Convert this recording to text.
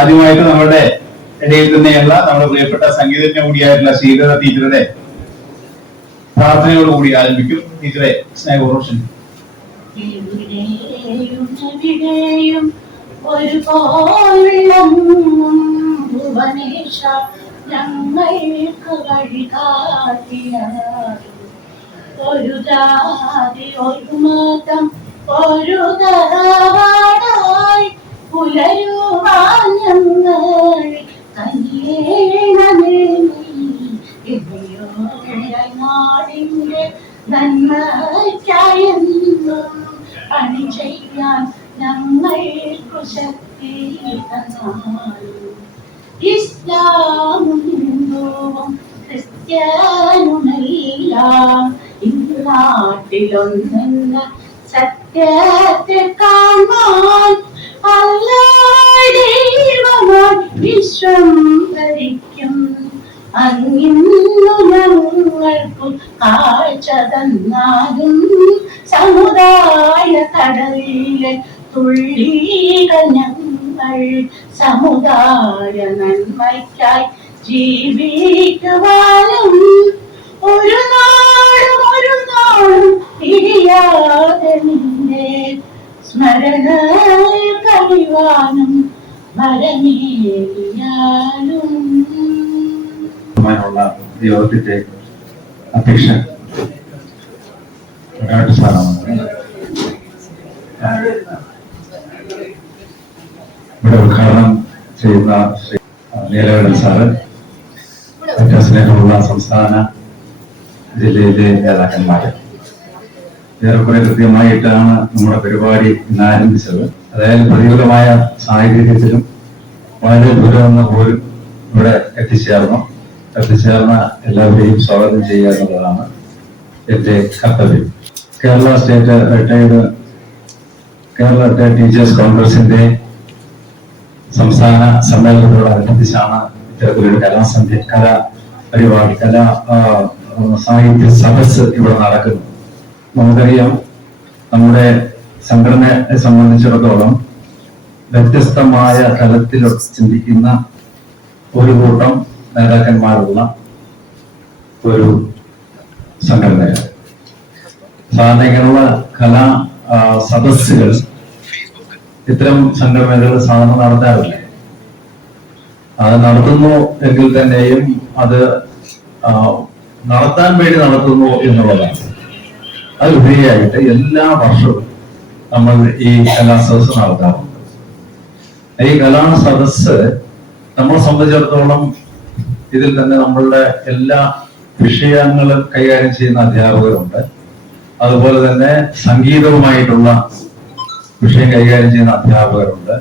ആദ്യമായിട്ട് നമ്മുടെ ഇടയിൽ തന്നെയുള്ള നമ്മുടെ പ്രിയപ്പെട്ട സംഗീതജ്ഞ കൂടിയായിട്ടുള്ള ശ്രീലത ടീച്ചറുടെ പ്രാർത്ഥനയോടുകൂടി ആരംഭിക്കും. ടീച്ചറെ സ്നേഹപൂർവ്വം ക്ഷണിക്കുന്നു. ഞങ്ങൾക്ക് വഴികാട്ടിയ ഒരു ജാതി ഒരു മതം ഒരു തറവാടായി പുലരുവാൻ ഞങ്ങൾ കല്യേണമേ നാടിന്റെ നന്മയ്ക്കായെന്നും പണി ചെയ്യാൻ ഞങ്ങൾക്ക് ശക്തി തന്നാലും ഇസ്ലാമും ഹിന്ദുവും ക്രിസ്ത്യാനുമെല്ലാം ഈ നാട്ടിലൊന്നെന്ന സത്യത്തെ കാണാൻ അല്ലാഹുവാൻ വിശ്വം ഭരിക്കും അങ്ങിന്നു ഞങ്ങൾക്കു കാഴ്ച തന്നാലും സമുദായ കടലിലെ തുള്ളികൾ ഞങ്ങൾ സമുദായ നന്മയ്ക്കായി ജീവിക്കുവാനും ഒരു നാളും ഇടിയാതെ നിന്നെ സ്മരണയിൽ കഴിവാനും മരമേറിയാലും. യോഗത്തിന്റെ അധ്യക്ഷൻ സാറാണ്. ഇവിടെ ഉദ്ഘാടനം ചെയ്യുന്ന ശ്രീ നീലകണ്ഠൻ സാറ്, ഏറ്റവും സ്നേഹമുള്ള സംസ്ഥാന ജില്ലയിലെ നേതാക്കന്മാര്, ഏറെക്കുറെ കൃത്യമായിട്ടാണ് നമ്മുടെ പരിപാടി ഇന്ന് ആരംഭിച്ചത്. അതായത് പ്രതികൂലമായ സാഹചര്യത്തിലും വളരെ ദൂരം നിന്ന് പോലും ഇവിടെ എത്തിച്ചേർന്ന എല്ലാവരെയും സ്വാഗതം ചെയ്യുക എന്നുള്ളതാണ് എന്റെ കർത്തവ്യം. കേരള സ്റ്റേറ്റ് റിട്ടയർഡ് ടീച്ചേഴ്സ് കോൺഗ്രസിന്റെ സംസ്ഥാന സമ്മേളനത്തോടനുബന്ധിച്ചാണ് ഇത്തരത്തിലൊരു സാഹിത്യ സദസ് ഇവിടെ നടക്കുന്നു. നമുക്കറിയാം, നമ്മുടെ സംഘടനയെ സംബന്ധിച്ചിടത്തോളം വ്യത്യസ്തമായ തലത്തിൽ ചിന്തിക്കുന്ന ഒരു കൂട്ടം നേതാക്കന്മാരുള്ള ഒരു സംഘടനയാണ്. സാധാരണ ഇങ്ങനെയുള്ള കലാ സദസ്സുകൾ ഇത്തരം സംഘടനകൾ സാധാരണ നടത്താറില്ല. അത് നടത്തുന്നു എങ്കിൽ തന്നെയും അത് നടത്താൻ വേണ്ടി നടത്തുന്നു എന്നുള്ളതാണ്. അതിലുപരിയായിട്ട് എല്ലാ വർഷവും നമ്മൾ ഈ കലാ സദസ്സ് നടത്താറുണ്ട്. ഈ കലാ സദസ്സ് നമ്മളെ സംബന്ധിച്ചിടത്തോളം ഇതിൽ തന്നെ നമ്മളുടെ എല്ലാ വിഷയങ്ങളും കൈകാര്യം ചെയ്യുന്ന അധ്യാപകരുണ്ട്. അതുപോലെ തന്നെ സംഗീതവുമായിട്ടുള്ള വിഷയം കൈകാര്യം ചെയ്യുന്ന അധ്യാപകരുണ്ട്.